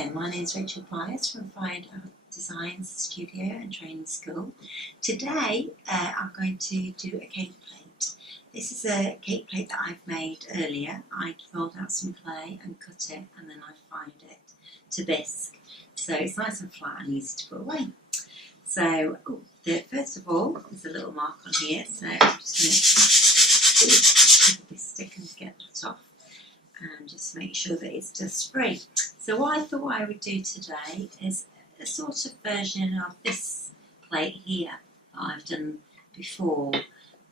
again, my name is Byass from Fine Art Design Studio and Training School. Today I'm going to do a cake plate. This is a cake plate that I've made earlier. I rolled out some clay and cut it, and then I fried it to bisque. So it's nice and flat and easy to put away. So first of all, there's a little mark on here, so I'm just going to stick and get that off. And just make sure that it's dust free. So what I thought I would do today is a sort of version of this plate here that I've done before.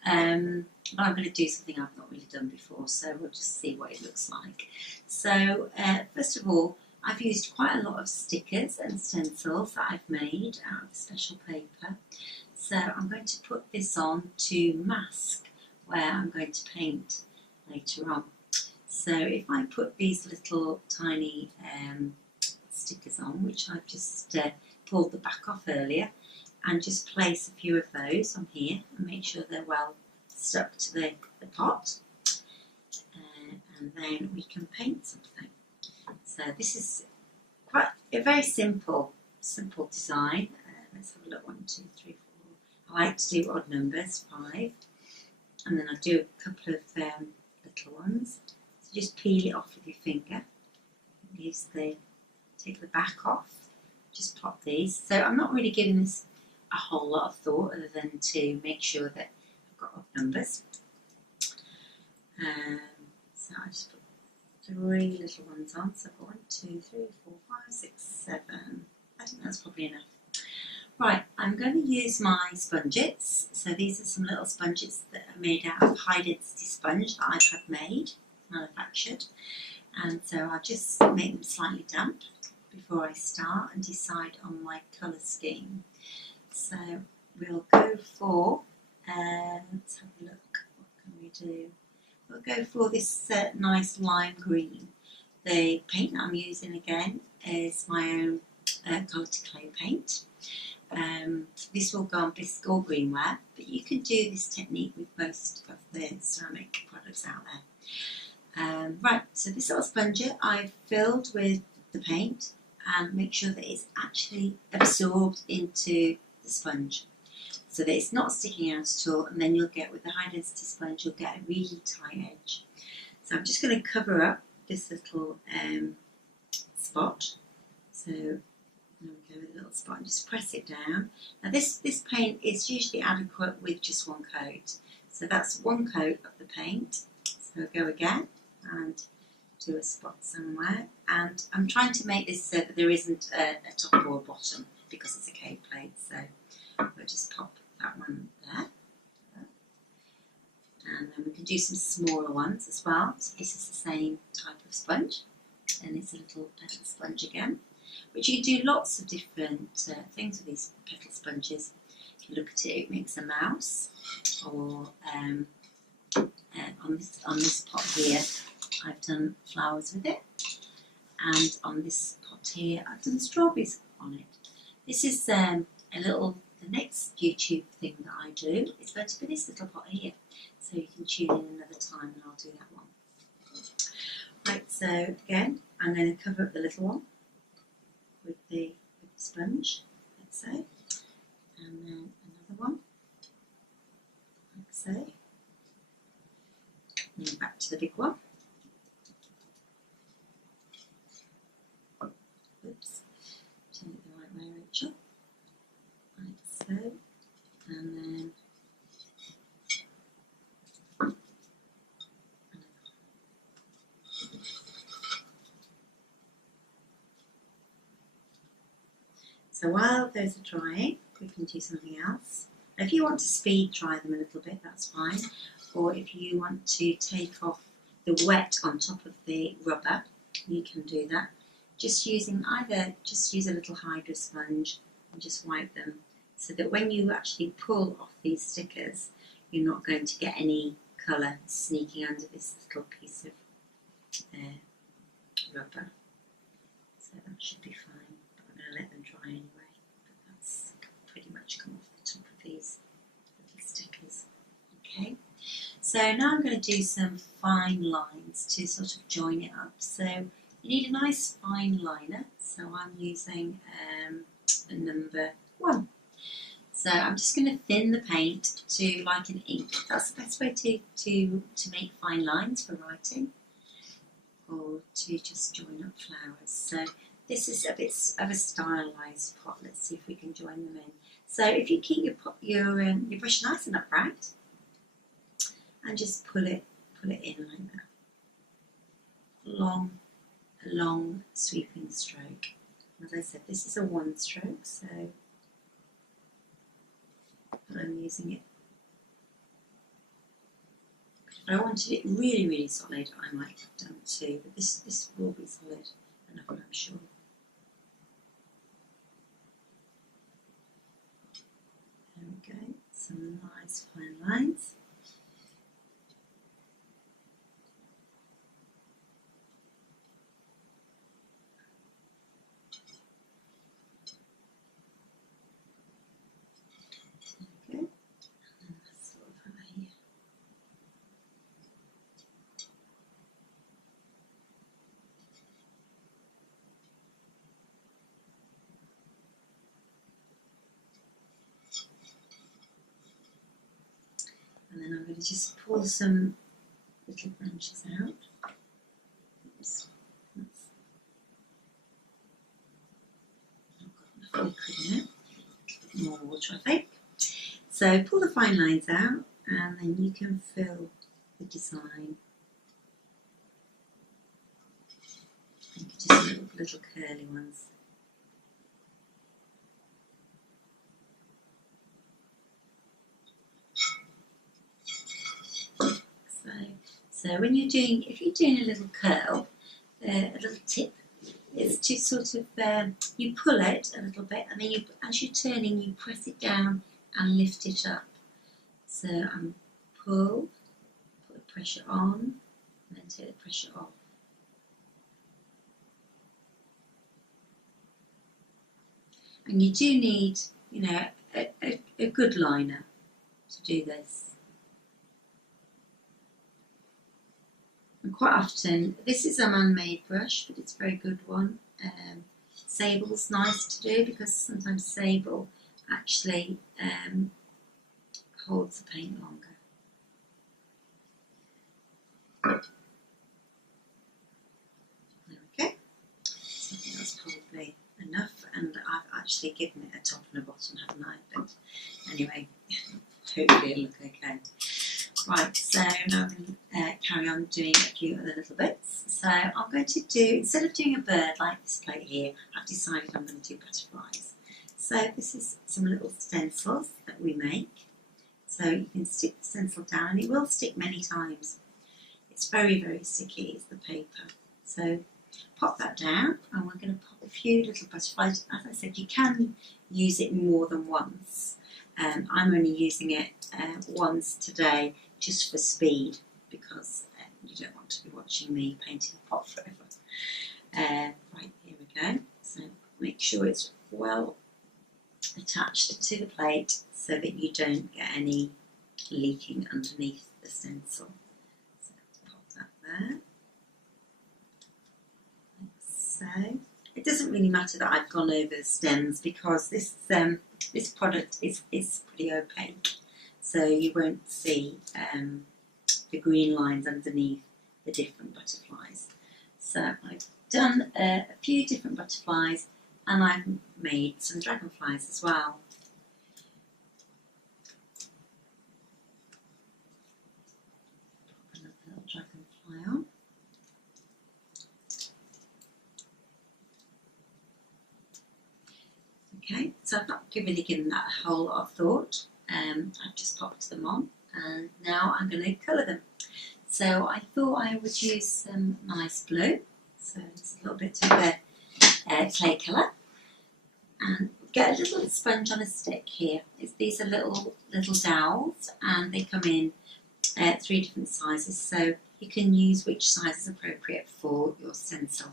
But I'm going to do something I've not really done before, so we'll just see what it looks like. So first of all, I've used quite a lot of stickers and stencils that I've made out of special paper. So I'm going to put this on to mask where I'm going to paint later on. So if I put these little tiny stickers on, which I've just pulled the back off earlier, and just place a few of those on here and make sure they're well stuck to the pot, and then we can paint something. So this is quite a very simple design. Let's have a look. 1, 2, 3, 4. I like to do odd numbers, 5, and then I do a couple of little ones. Just peel it off with your finger. Take the back off. Just pop these. So I'm not really giving this a whole lot of thought other than to make sure that I've got odd numbers. So I just put 3 little ones on. So I've got 1, 2, 3, 4, 5, 6, 7. I think that's probably enough. Right, I'm going to use my sponges. So these are some little sponges that are made out of high density sponge that I've had manufactured, and so I'll just make them slightly damp before I start and decide on my colour scheme. So we'll go for, let's have a look, what can we do? We'll go for this nice lime green. The paint that I'm using again is my own colour to clay paint. This will go on Bisque or greenware, but you can do this technique with most of the ceramic products out there. Right, so this little sponger I've filled with the paint and make sure that it's actually absorbed into the sponge so that it's not sticking out at all, and then you'll get, with the high density sponge, you'll get a really tight edge. So I'm just going to cover up this little spot. So there we go, with a little spot, and just press it down. Now this paint is usually adequate with just one coat. So that's one coat of the paint. So I'll go again and do a spot somewhere, and I'm trying to make this so that there isn't a top or a bottom because it's a cake plate, so we'll just pop that one there, and then we can do some smaller ones as well. So this is the same type of sponge, and it's a little petal sponge again, which you can do lots of different things with these petal sponges. If you look at it, it makes a mouse, or on this pot here I've done flowers with it, and on this pot here I've done strawberries on it. This is the next YouTube thing that I do is going to be this little pot here, so you can tune in another time and I'll do that one. Right, so again I'm going to cover up the little one with the sponge, like so, and then another one, like so. And back to the big one. Oops, turn it the right way, Rachel. Like so, and then so while those are drying, we can do something else. Now, if you want to speed dry them a little bit, that's fine. Or if you want to take off the wet on top of the rubber, you can do that. Just use a little hydra sponge and just wipe them so that when you actually pull off these stickers, you're not going to get any colour sneaking under this little piece of rubber. So that should be fine, but I'm going to let them dry anyway. But that's pretty much come off the top of these little stickers. Okay. So now I'm going to do some fine lines to sort of join it up. So you need a nice fine liner, so I'm using a number 1. So I'm just going to thin the paint to like an ink. That's the best way to make fine lines for writing, or to just join up flowers. So this is a bit of a stylized pot. Let's see if we can join them in. So if you keep your brush nice and upright, and just pull it in like that. A long sweeping stroke. As I said, this is a 1 stroke, so I'm using it. If I wanted it really, really solid, I might have done 2, but this will be solid enough, I'm sure. There we go, some nice fine lines. And then I'm going to just pull some little branches out. Oops, that's not got enough liquid in it. More water, I think. So pull the fine lines out, and then you can fill the design. Just little curly ones. So when you're doing, if you're doing a little curl, a little tip, is to sort of, you pull it a little bit, and then you, as you're turning, you press it down and lift it up. So pull, put the pressure on, and then take the pressure off. And you do need, you know, a good liner to do this. And quite often, this is a man-made brush, but it's a very good one. Sable's nice to do, because sometimes sable actually holds the paint longer. There we go. So I think that's probably enough, and I've actually given it a top and a bottom, haven't I? But anyway, hopefully it'll look okay. Right, so now I'm going to carry on doing a few other little bits. So I'm going to do, instead of doing a bird like this plate here, I've decided I'm going to do butterflies. So this is some little stencils that we make. So you can stick the stencil down, and it will stick many times. It's very, very sticky, it's the paper. So pop that down, and we're going to pop a few little butterflies. As I said, you can use it more than once. I'm only using it once today, just for speed, because you don't want to be watching me painting a pot forever. Right, here we go. So make sure it's well attached to the plate so that you don't get any leaking underneath the stencil. So pop that there. Like so. It doesn't really matter that I've gone over the stems, because this product is pretty opaque. So you won't see the green lines underneath the different butterflies. So I've done a few different butterflies, and I've made some dragonflies as well. Put another little dragonfly on. Okay, so I've not really given that a whole lot of thought. I've just popped them on, and now I'm going to colour them. So I thought I would use some nice blue, so it's a little bit of a clay colour, and get a little sponge on a stick here. These are little dowels, and they come in 3 different sizes, so you can use which size is appropriate for your stencil.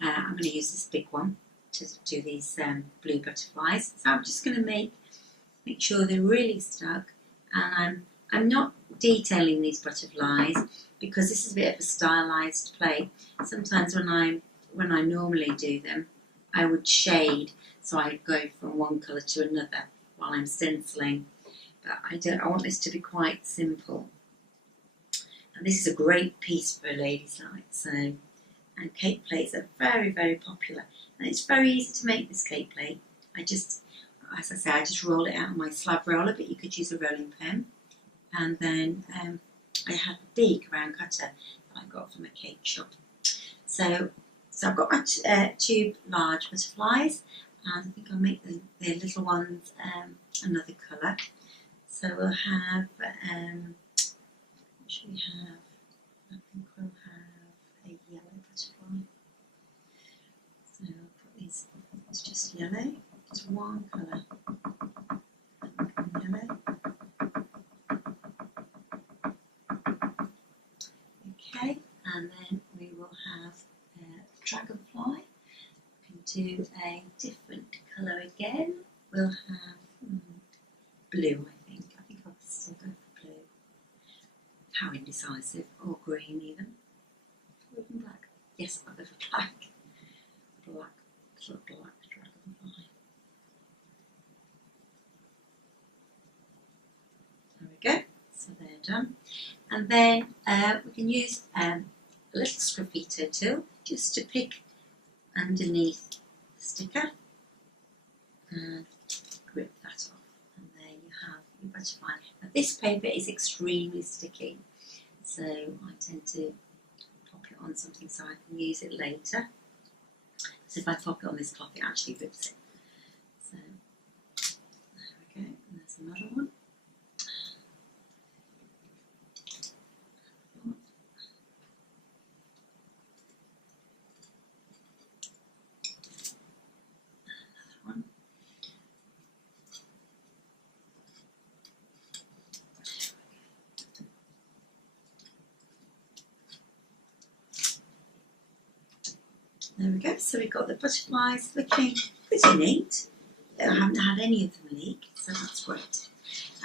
I'm going to use this big one to do these blue butterflies. So I'm just going to make sure they're really stuck, and I'm not detailing these butterflies, because this is a bit of a stylized plate. Sometimes when I normally do them, I would shade, so I'd go from one colour to another while I'm stenciling. But I want this to be quite simple. And this is a great piece for a ladies' night. So, and cake plates are very, very popular. And it's very easy to make this cake plate. As I say, I just roll it out on my slab roller, but you could use a rolling pin. And then I have a big round cutter that I got from a cake shop. So I've got my two large butterflies, and I think I'll make the little ones another colour. So we'll have, what should we have? I think we'll have a yellow butterfly. So I'll put these, it's just yellow, just one colour. Yellow. Okay, and then we will have a dragonfly. We can do a different colour again. We'll have blue, I think. I think I'll still go for blue. How indecisive. Or green even. Or even black. Yes, I'll go for black. Black, sort of black dragonfly. There we go. So they're done. And then we can use a little sgraffito tool just to pick underneath the sticker and grip that off. And there you have your butterfly. Now this paper is extremely sticky, so I tend to pop it on something so I can use it later. So if I pop it on this cloth, it actually rips it. So there we go, and there's another one. There we go, so we've got the butterflies looking pretty neat. I haven't had any of them leak, so that's great.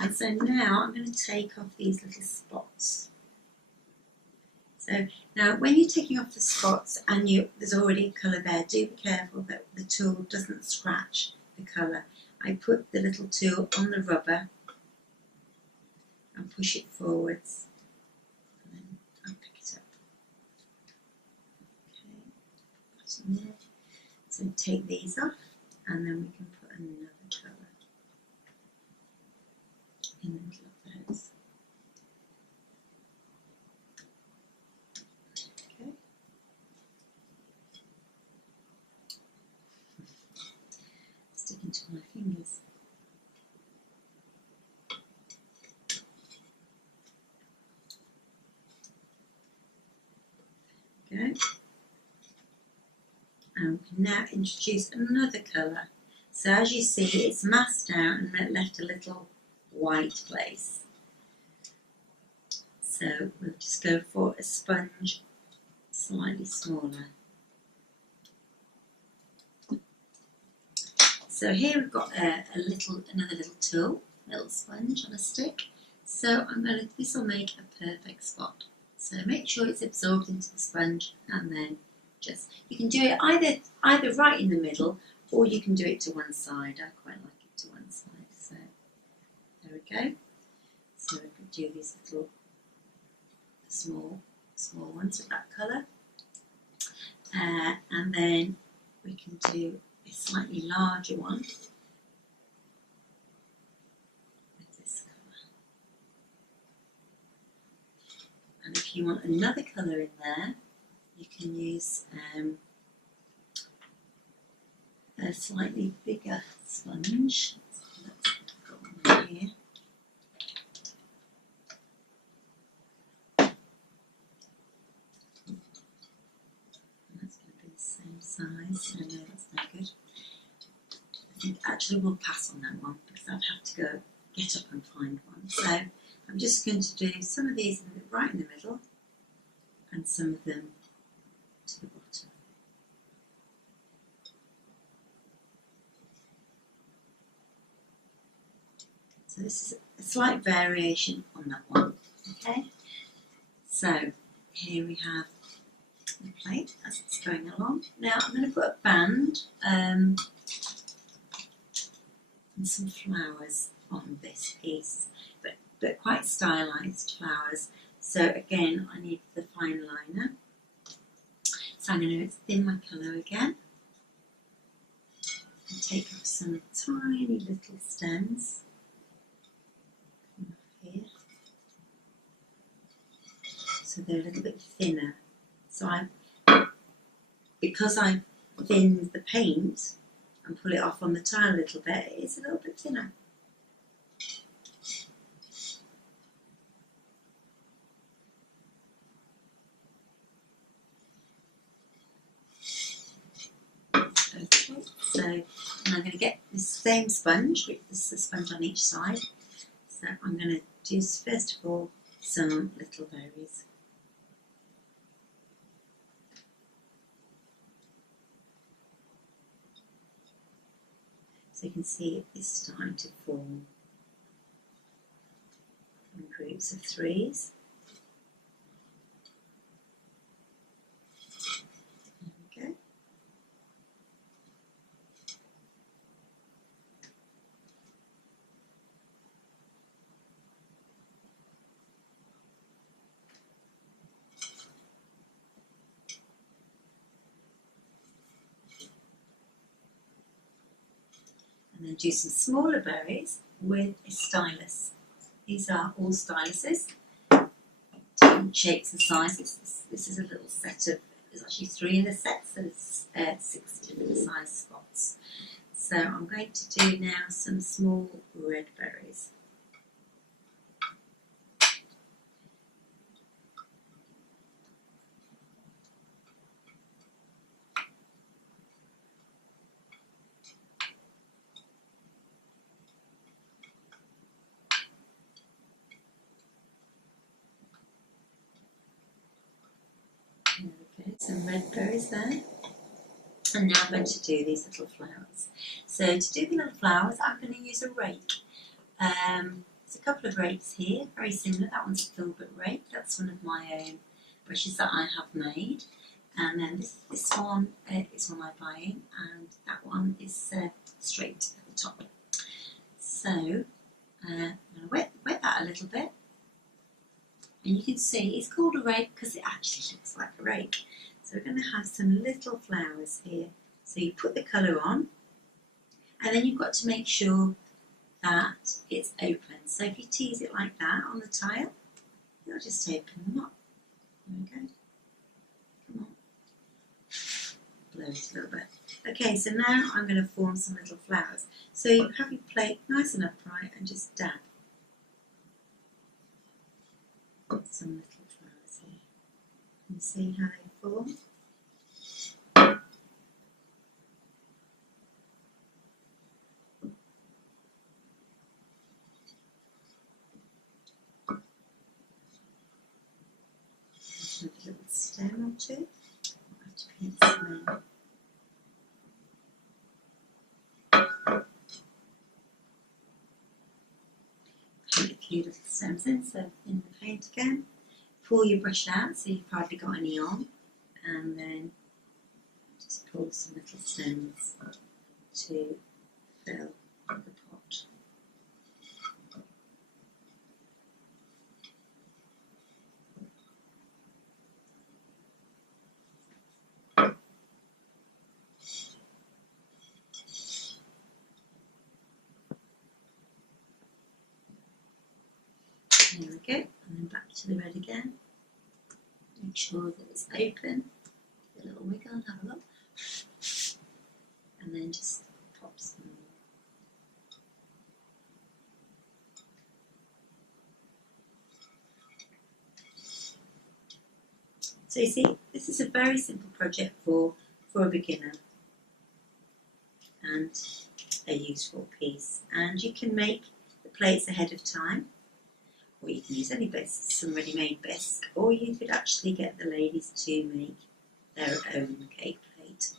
And so now I'm going to take off these little spots. So now when you're taking off the spots and there's already a colour there, do be careful that the tool doesn't scratch the colour. I put the little tool on the rubber and push it forwards, and then I'll pick it up. Okay. So take these off, and then we can put another colour in the middle of those. Okay. Sticking to my fingers. Okay. And we can now introduce another colour. So as you see, it's masked out and left a little white place. So we'll just go for a sponge slightly smaller. So here we've got another little tool, little sponge on a stick. So this will make a perfect spot. So make sure it's absorbed into the sponge, and then you can do it either right in the middle, or you can do it to one side. I quite like it to one side. So there we go. So we can do these little small ones with that colour, and then we can do a slightly larger one with this colour. And if you want another colour in there, you can use a slightly bigger sponge. Let's put one here. And that's going to be the same size, so no, that's no good. I think actually we'll pass on that one because I'd have to go get up and find one. So I'm just going to do some of these right in the middle and some of them to the bottom. So this is a slight variation on that one. So here we have the plate as it's going along. Now I'm going to put a band and some flowers on this piece, but quite stylized flowers. So again, I need the fine liner. So I'm going to thin my colour again and take off some tiny little stems here, so they're a little bit thinner. So because I thinned the paint and pull it off on the tile a little bit, it's a little bit thinner. Okay, so I'm going to get this same sponge, which this is a sponge on each side. So I'm going to do, first of all, some little berries. So you can see it's starting to form in groups of threes. There we go. And then do some smaller berries with a stylus. These are all styluses, different shapes and sizes. This is a little set of, there's actually 3 in the set, so there's 6 different size spots. So I'm going to do now some small red berries. There we go, some red berries there. And now I'm going to do these little flowers. So to do the little flowers, I'm going to use a rake. There's a couple of rakes here, very similar. That one's a filbert rake. That's one of my own brushes that I have made. And then this one is one I'm buying, and that one is straight at the top. So I'm going to wet that a little bit. And you can see it's called a rake because it actually looks like a rake. So we're going to have some little flowers here. So you put the colour on, and then you've got to make sure that it's open. So if you tease it like that on the tile, it'll just open them up. There we go. Come on. Blow it a little bit. Okay, so now I'm going to form some little flowers. So you have your plate nice and upright and just dab some little flowers here. And see how they form. A little stem or two. I'll have to paint some in. Paint a few little stems in, so in the paint again. Pull your brush out so you've hardly got any on, and then just pull some little stems to fill the pot. There we go, and then back to the red again. Make sure that it's open. Give it a little wiggle and have a look. And then just pop some more. So you see, this is a very simple project for a beginner and a useful piece. And you can make the plates ahead of time, or you can use any bisque, some ready-made bisque, or you could actually get the ladies to make their own cake plate.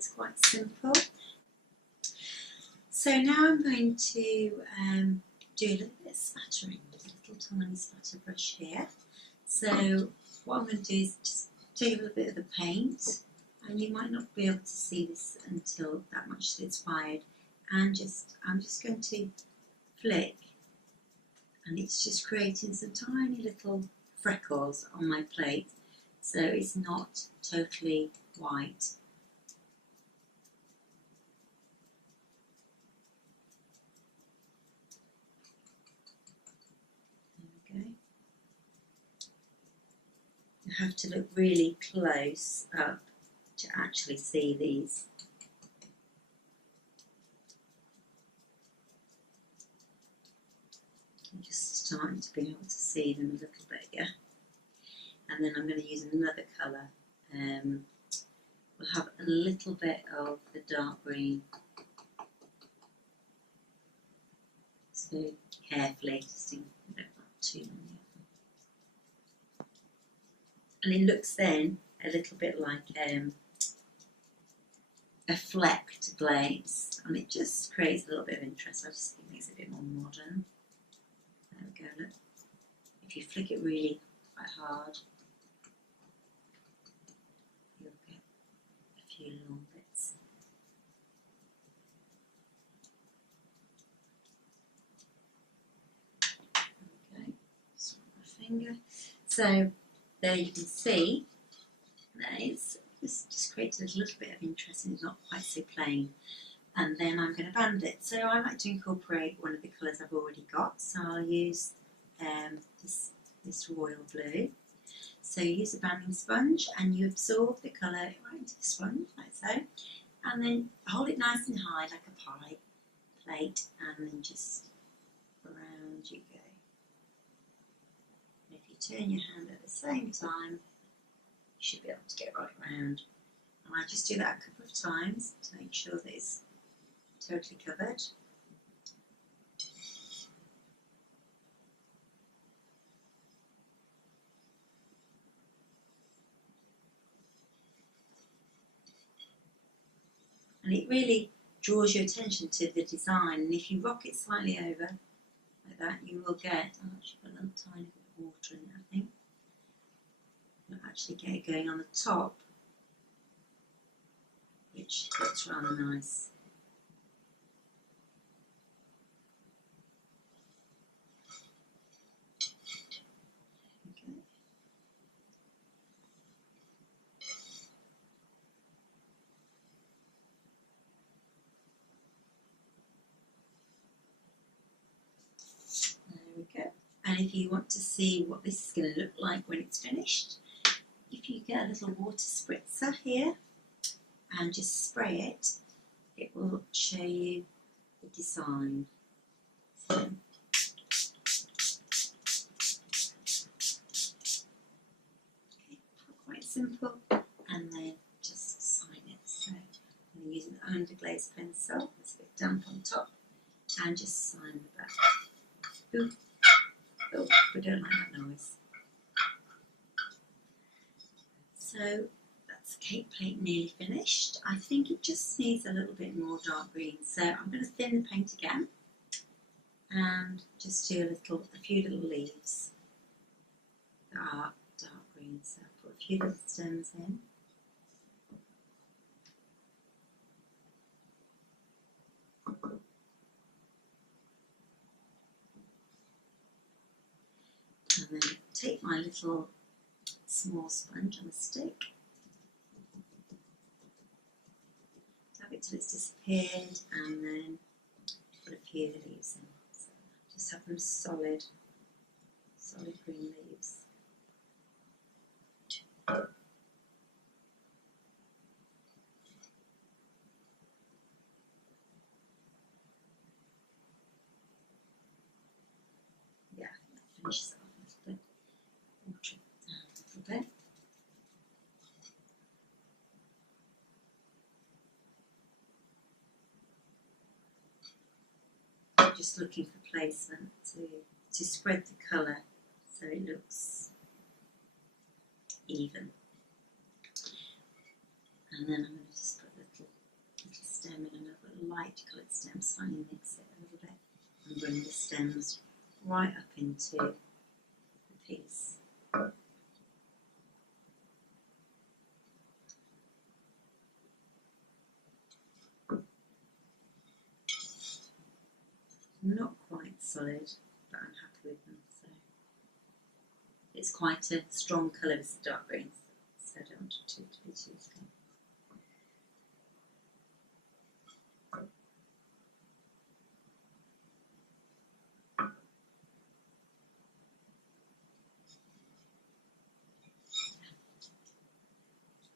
it's quite simple. So now I'm going to do a little bit of spattering with a little tiny spatter brush here. So what I'm going to do is just take a little bit of the paint, and you might not be able to see this until that much it's wide, and I'm just going to flick, and it's just creating some tiny little freckles on my plate, so it's not totally white. There we go. You have to look really close up to actually see these. I'm just starting to be able to see them a little bit, yeah. And then I'm going to use another colour. We'll have a little bit of the dark green. So carefully, just don't put too many of them. And it looks then a little bit like a flecked glaze, and it just creates a little bit of interest. I just think it makes it a bit more modern. There we go, look. If you flick it really quite hard, you'll get a few long bits. Okay, just with my finger. So there you can see that it's just creates a little bit of interest, and it's not quite so plain. And then I'm going to band it. So I like to incorporate one of the colours I've already got. So I'll use this royal blue. So you use a banding sponge and you absorb the colour right into the sponge, like so. And then hold it nice and high like a pie plate, and then just around you go. And if you turn your hand at the same time, you should be able to get right round. And I just do that a couple of times to make sure that it's totally covered. And it really draws your attention to the design, and if you rock it slightly over like that, you will get, I'll actually put a little tiny bit of water in it, I think. You'll actually get it going on the top, which looks rather nice. Okay. There we go. And if you want to see what this is going to look like when it's finished, if you get a little water spritzer here and just spray it, it will show you the design. So, quite simple, and then just sign it. So I'm going to use an Underglaze pencil, it's a bit damp on top, and just sign the back. Ooh. Oh, we don't like that noise. So that's the cake plate nearly finished. I think it just needs a little bit more dark green, so I'm going to thin the paint again and just do a few little leaves that are dark green. So I'll put a few little stems in. And then take my little small sponge on a stick, tap it till it's disappeared, and then put a few leaves in. So just have them solid green leaves. Yeah, that finishes it off a little bit. Water it down a little bit. Just looking for placement to spread the colour so it looks even. And then I'm going to just put a little stem in another light coloured stem, slightly mix it a little bit, and bring the stems right up into the piece. Not quite solid, but I'm happy with them. So it's quite a strong colour, this dark green, so I don't want it to be too strong.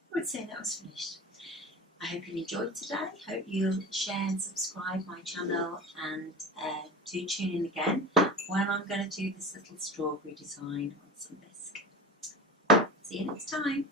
I would say that was finished. I hope you enjoyed today. Hope you'll share and subscribe my channel, and do tune in again when I'm going to do this little strawberry design on some bisque. See you next time.